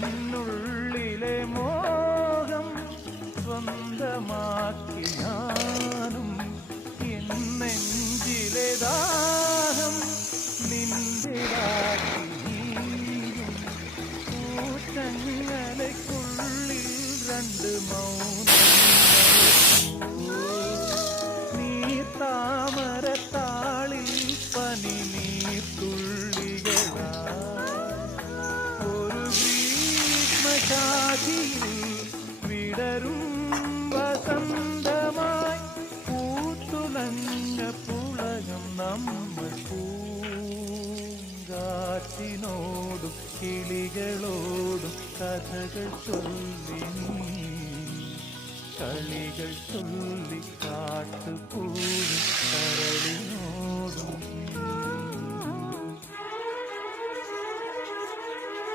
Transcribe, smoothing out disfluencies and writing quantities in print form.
നിന്നുള്ളിലെ മോഹം സ്വന്തമാക്കി ഞാനും എന്നെഞ്ചിലെ ദാഹം നിന്റെതാക്കി നീയും പൂച്ചങ്ങലയ്ക്കുള്ളിൽ രണ്ട് താമരത്താളിൽ പനി നീർത്തുള്ളികളാ ഒരു ഗ്രീഷ്മശാഖിയിൽ വിടരും വസന്തമായി പൂത്തുലഞ്ഞ പുളകം നമ്മൾ പൂങ്കാറ്റിനോടും കിളികളോടും കഥകൾ ചൊല്ലി കളികൾ ചൊല്ലി കാട്ടുപൂവും കരളിനോടും